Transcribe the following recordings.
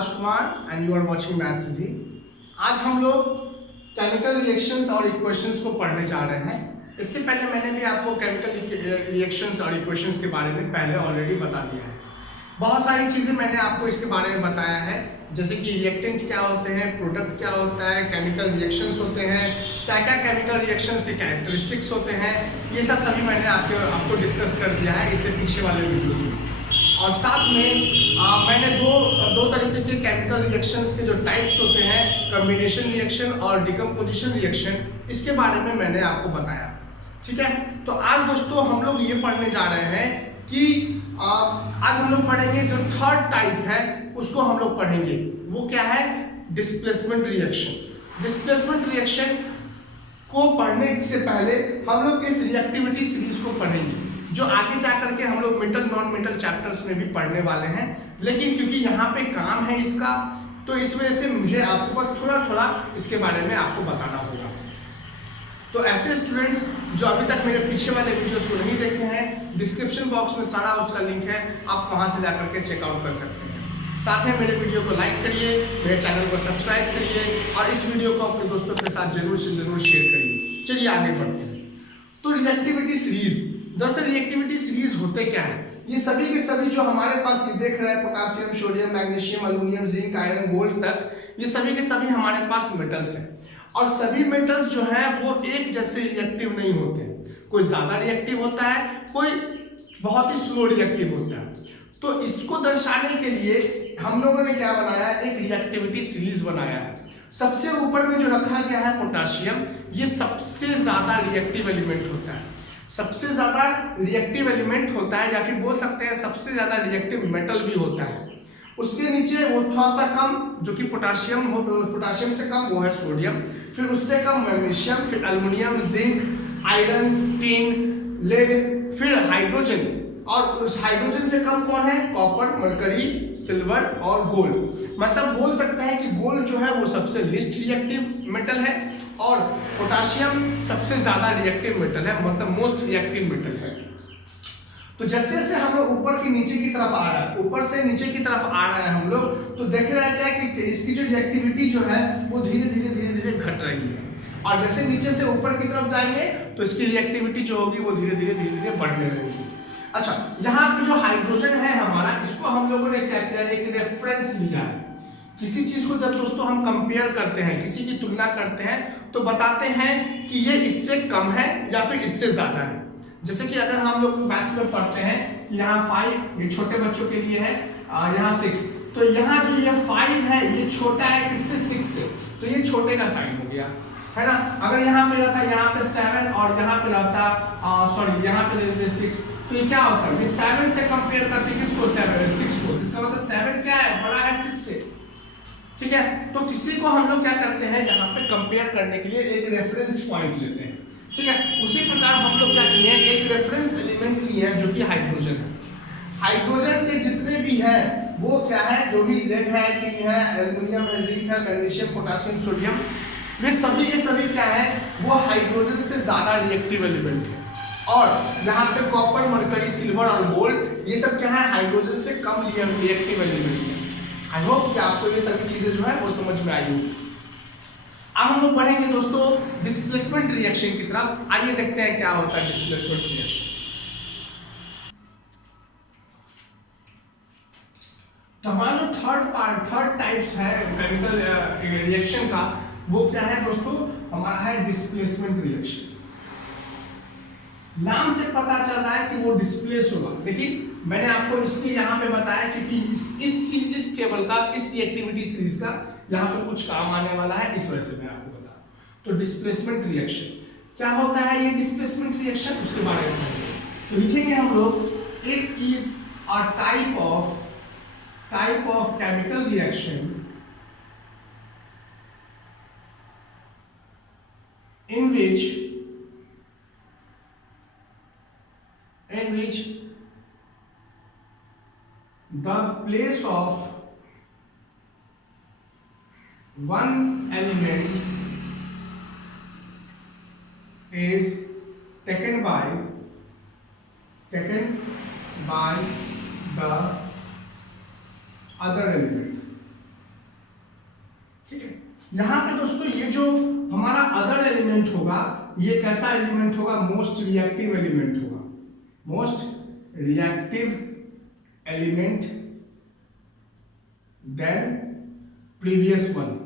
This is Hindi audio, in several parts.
Akash Kumar and you are watching maths easy. आज हम लोग केमिकल रिएक्शंस और इक्वेशंस को पढ़ने जा रहे हैं। इससे पहले मैंने भी आपको केमिकल रिएक्शंस और इक्वेशंस के बारे में पहले ऑलरेडी बता दिया है। बहुत सारी चीज़ें मैंने आपको इसके बारे में बताया है, जैसे कि रिएक्टेंट क्या होते हैं, प्रोडक्ट क्या होता है, केमिकल रिएक्शंस होते हैं, क्या क्या केमिकल रिएक्शंस के कैरेक्टरिस्टिक्स होते हैं, ये सब सभी मैंने आपको डिस्कस कर दिया है इससे पीछे वाले वीडियोज़ में। और साथ में मैंने दो तरीके के केमिकल रिएक्शंस के जो टाइप्स होते हैं, कॉम्बिनेशन रिएक्शन और डिकम्पोजिशन रिएक्शन, इसके बारे में मैंने आपको बताया। ठीक है, तो आज दोस्तों हम लोग ये पढ़ने जा रहे हैं कि आज हम लोग पढ़ेंगे जो थर्ड टाइप है उसको हम लोग पढ़ेंगे। वो क्या है? Displacement reaction. डिस्प्लेसमेंट रिएक्शन को पढ़ने से पहले हम लोग इस रिएक्टिविटी सीरीज को पढ़ेंगे, जो आगे जाकर के हम लोग मेटल नॉन मेटल चैप्टर्स में भी पढ़ने वाले हैं। लेकिन क्योंकि यहाँ पे काम है इसका, तो इस वजह से मुझे आपको बस थोड़ा थोड़ा इसके बारे में आपको बताना होगा। तो ऐसे स्टूडेंट्स जो अभी तक मेरे पीछे वाले वीडियोस को नहीं देखे हैं, डिस्क्रिप्शन बॉक्स में सारा उसका लिंक है, आप वहां से जाकर के चेकआउट कर सकते हैं। साथ में मेरे वीडियो को लाइक करिए, मेरे चैनल को सब्सक्राइब करिए और इस वीडियो को अपने दोस्तों के साथ जरूर से जरूर शेयर करिए। चलिए आगे बढ़ते हैं। तो रिएक्टिविटी सीरीज, दरअसल रिएक्टिविटी सीरीज होते क्या है? ये सभी के सभी जो हमारे पास ये देख रहे हैं, potassium, sodium, magnesium, aluminium, zinc, iron, gold तक, ये सभी के सभी हमारे पास मेटल्स हैं। और सभी मेटल्स जो है वो एक जैसे रिएक्टिव नहीं होते हैं। कोई ज्यादा रिएक्टिव होता है, कोई बहुत ही स्लो रिएक्टिव होता है। तो इसको दर्शाने के लिए हम लोगों ने क्या बनाया? एक रिएक्टिविटी सीरीज बनाया है। सबसे ऊपर में जो रखा गया है पोटासियम, ये सबसे ज्यादा रिएक्टिव एलिमेंट होता है। सबसे ज्यादा रिएक्टिव एलिमेंट होता है, या फिर बोल सकते हैं सबसे ज्यादा रिएक्टिव मेटल भी होता है। उसके नीचे वो थोड़ा सा कम, जो कि पोटासियम से कम, वो है सोडियम। फिर उससे कम मैग्नीशियम, फिर aluminium, zinc, iron, tin, lead, फिर हाइड्रोजन। और उस हाइड्रोजन से कम कौन है? कॉपर, मरकरी, सिल्वर और गोल्ड। मतलब बोल सकते हैं कि गोल्ड जो है वो सबसे लिस्ट रिएक्टिव मेटल है और पोटासियम सबसे ज्यादा रिएक्टिव मेटल है, मतलब मोस्ट रिएक्टिव मेटल है। तो जैसे जैसे हम लोग ऊपर की नीचे की तरफ आ रहा है, ऊपर से नीचे की तरफ आ रहा है हम लोग, तो देख रहे हैं क्या कि इसकी जो रिएक्टिविटी जो है वो धीरे धीरे घट रही है। और जैसे नीचे से ऊपर की तरफ जाएंगे तो इसकी रिएक्टिविटी जो होगी वो धीरे धीरे बढ़ने लगेगी। अच्छा, यहाँ पे जो हाइड्रोजन है हमारा, इसको हम लोगों ने क्या किया? एक रेफरेंस लिया है। किसी चीज को जब दोस्तों हम कंपेयर करते हैं, किसी की तुलना करते हैं, तो बताते हैं कि ये इससे कम है या फिर इससे ज्यादा है। जैसे कि अगर हम लोग मैथ्स में पढ़ते हैं कि यहाँ 5 ये छोटे बच्चों के लिए है, यहाँ 6, तो यहाँ जो ये 5 है ये छोटा है किससे? 6 से, तो ये छोटे का साइन हो गया, है ना। अगर यहाँ पे रहता यहाँ पे 7 और यहाँ पे रहता यहाँ पे ले लेते 6, तो ये क्या होता है? ये 7 से कंपेयर करते किसको? 6 को। इसका मतलब 7 क्या है? बड़ा है 6 से। ठीक है, तो किसी को हम लोग क्या करते हैं, यहाँ पे कंपेयर करने के लिए एक रेफरेंस पॉइंट लेते हैं। ठीक है, उसी प्रकार हम लोग क्या किए हैं? एक रेफरेंस एलिमेंट लिए हैं जो कि हाइड्रोजन है। हाइड्रोजन से जितने भी है वो क्या है? जो भी लेड है, टिन है, एल्युमिनियम है, जिंक है, मैग्नीशियम, पोटासियम, सोडियम, वे सभी के सभी क्या है? वो हाइड्रोजन से ज्यादा रिएक्टिव एलिमेंट है। और यहाँ पे कॉपर, मरकरी, सिल्वर और गोल्ड, ये सब क्या है? हाइड्रोजन से कम रिएक्टिव एलिमेंट्स है। आई होप कि आपको ये सभी चीजें जो है वो समझ में आई होगी। अब हम लोग बढ़ेंगे दोस्तों डिस्प्लेसमेंट रिएक्शन की तरफ। आइए देखते हैं क्या होता है डिस्प्लेसमेंट रिएक्शन। तो हमारा जो थर्ड टाइप्स है केमिकल रिएक्शन का, वो क्या है दोस्तों? हमारा है डिस्प्लेसमेंट रिएक्शन। नाम से पता चल रहा है कि वो डिस्प्लेस होगा, लेकिन मैंने आपको इसलिए यहाँ पे बताया क्योंकि इस टेबल का, इस रिएक्टिविटी सीरीज का यहाँ पे कुछ काम आने वाला है, इस वजह से मैं आपको बता। तो डिस्प्लेसमेंट रिएक्शन क्या होता है? ये डिस्प्लेसमेंट रिएक्शन, उसके बारे में तो लिखेंगे हम लोग, it is a type of chemical reaction in which the place of one element is taken by the other element। यहाँ पे दोस्तों ये जो हमारा अदर एलिमेंट होगा, ये कैसा एलिमेंट होगा? मोस्ट रिएक्टिव एलिमेंट होगा, most reactive element than previous one.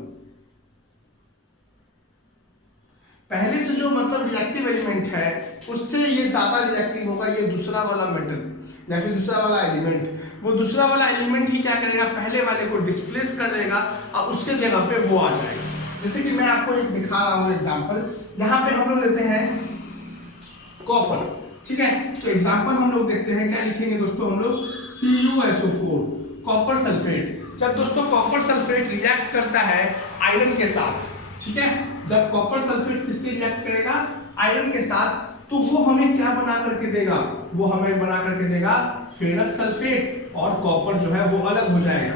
पहले से जो मतलब रिएक्टिव एलिमेंट है उससे ये ज्यादा रिएक्टिव होगा ये दूसरा वाला मेटल या फिर दूसरा वाला एलिमेंट। वो दूसरा वाला एलिमेंट ही क्या करेगा? पहले वाले को डिस्प्लेस कर देगा और उसके जगह पे वो आ जाएगा। जैसे कि मैं आपको एक दिखा रहा हूं एग्जांपल। यहाँ पे हम लोग लेते हैं कॉपर, ठीक है? तो एग्जांपल हम लोग देखते हैं, क्या लिखेंगे दोस्तों हम लोग? CuSO4, copper sulphate. जब दोस्तों कॉपर सल्फेट रिएक्ट करता है आयरन के साथ, ठीक है, जब कॉपर सल्फेट किससे रिएक्ट करेगा? आयरन के साथ, तो वो हमें क्या बना करके देगा? वो हमें बना करके देगा फेरस सल्फेट, और कॉपर जो है वो अलग हो जाएगा।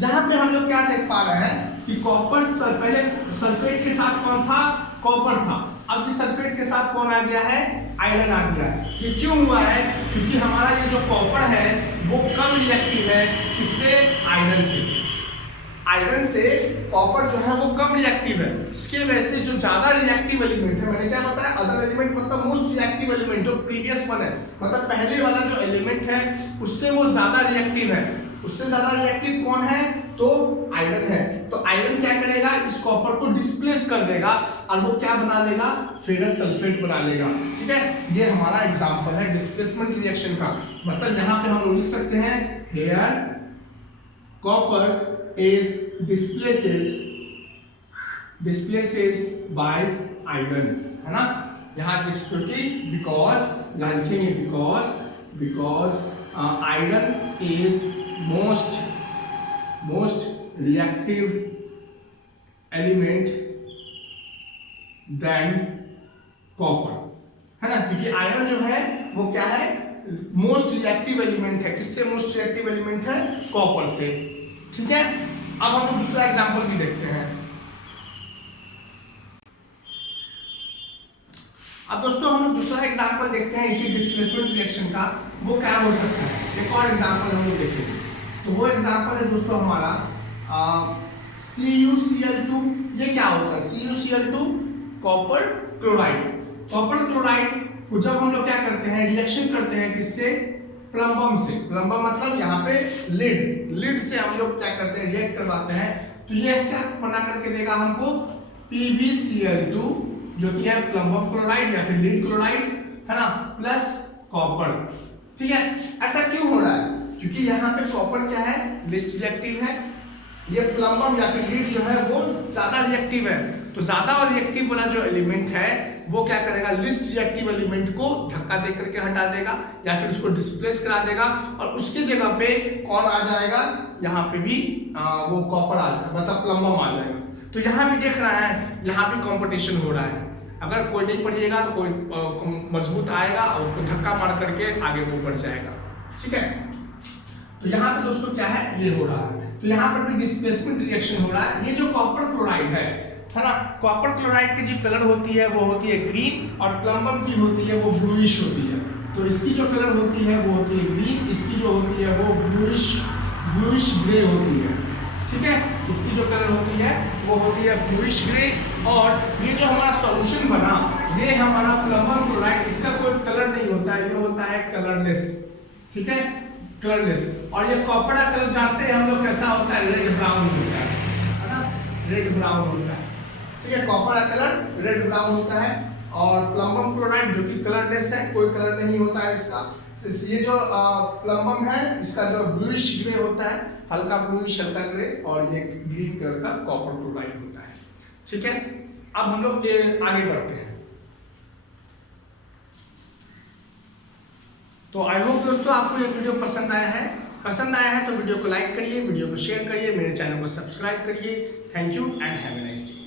यहाँ पे हम लोग क्या देख पा रहे हैं कि कॉपर पहले सल्फेट के साथ कौन था? कॉपर था। अब इस सल्फेट के साथ कौन आ गया है? आयरन आ गया है। ये क्यों हुआ है? क्योंकि हमारा ये जो कॉपर है वो कम रिएक्टिव है, किससे? आयरन से। आयरन से कॉपर जो है वो कम रिएक्टिव है, इसके वजह से जो ज्यादा रिएक्टिव एलिमेंट है, मैंने क्या बताया? अदर एलिमेंट मतलब मोस्ट रिएक्टिव एलिमेंट, जो प्रीवियस वन है, मतलब पहले वाला जो एलिमेंट है उससे वो ज्यादा रिएक्टिव है। उससे ज्यादा रिएक्टिव कौन है? तो आयरन है। तो आयरन क्या करेगा? इस कॉपर को डिस्प्लेस कर देगा और वो क्या बना लेगा? फेरस सल्फेट बना लेगा, ठीक है? ये हमारा एग्जांपल है डिस्प्लेसमेंट रिएक्शन का। मतलब यहाँ पे हम लिख सकते हैं here copper is displaces by iron, है ना? यहाँ because यहाँ लिखेंगे because iron is most reactive element than copper, है ना? क्योंकि आयरन जो है वो क्या है? मोस्ट रिएक्टिव एलिमेंट है। किससे मोस्ट रिएक्टिव एलिमेंट है? कॉपर से, ठीक है? अब हम दूसरा एग्जांपल भी देखते हैं। अब दोस्तों हम दूसरा एग्जांपल देखते हैं इसी डिस्प्लेसमेंट रिएक्शन का। वो क्या हो सकता है? एक और एग्जांपल हम लोग देखेंगे। तो वो एग्जांपल है दोस्तों हमारा CuCl2। ये क्या होता है? CuCl2 copper chloride. Copper chloride को जब हम लोग क्या करते हैं? रिएक्शन करते हैं किससे? प्लम्बम से। प्लम्बम मतलब यहाँ पे लीड से हम लोग क्या करते हैं? रिएक्ट करवाते हैं। तो ये क्या बना करके देगा हमको? PbCl2, जो कि है प्लम्बम क्लोराइड या फिर लीड क्लोराइड, है ना, प्लस कॉपर, ठीक है? ऐसा क्यों हो रहा है? क्योंकि यहाँ पे कॉपर क्या है? लिस्ट रिएक्टिव है। ये प्लम्बम या फिर लीड जो है वो ज्यादा रिएक्टिव है। तो ज्यादा और रिएक्टिव वाला जो एलिमेंट है वो क्या करेगा? लिस्ट रिएक्टिव एलिमेंट को धक्का दे करके हटा देगा या फिर उसको डिस्प्लेस करा देगा, और उसके जगह पे कौन आ जाएगा? यहाँ पे भी वो कॉपर आ जाएगा, मतलब प्लम्बम आ जाएगा। तो यहाँ भी देख रहा है, यहाँ भी कंपटीशन हो रहा है। अगर कोई नहीं पढ़िएगा तो कोई मजबूत आएगा और उसको धक्का मार करके आगे वो बढ़ जाएगा, ठीक है? तो यहाँ पे दोस्तों क्या है? ये हो रहा है। तो यहाँ पर भी डिस्प्लेसमेंट रिएक्शन हो रहा है। ये जो कॉपर क्लोराइड है ना, कॉपर क्लोराइड की जो कलर होती है वो होती है ग्रीन, और प्लम्बम की होती है वो ब्लूइश होती है। तो इसकी जो कलर होती है वो होती है ग्रीन, इसकी जो होती है वो ब्लूइश ग्रे होती है, ठीक है? इसकी जो कलर होती है वो होती है ब्लूइश ग्रे। और ये जो हमारा सॉल्यूशन बना, ये हमारा प्लम्बम क्लोराइड, इसका कोई कलर नहीं होता है, ये होता है कलरलेस, ठीक है? कलरलेस। और ये कॉपर का कलर जानते हैं हम लोग कैसा होता है? रेड ब्राउन होता है ना? रेड ब्राउन होता है, ठीक है? कॉपर का कलर रेड ब्राउन होता है। और प्लम्बम क्लोराइड जो कि कलरलेस है, कोई कलर नहीं होता है इसका। ये जो प्लम्बम है इसका जो ब्लूइश ग्रे होता है, हल्का ब्लूइश हल्का ग्रे, और ये ग्रीन कलर का कॉपर क्लोराइड होता है, ठीक है? अब हम लोग ये आगे बढ़ते हैं। तो आई होप दोस्तों आपको ये वीडियो पसंद आया है। पसंद आया है तो वीडियो को लाइक करिए, वीडियो को शेयर करिए, मेरे चैनल को सब्सक्राइब करिए। Thank you and have a nice day.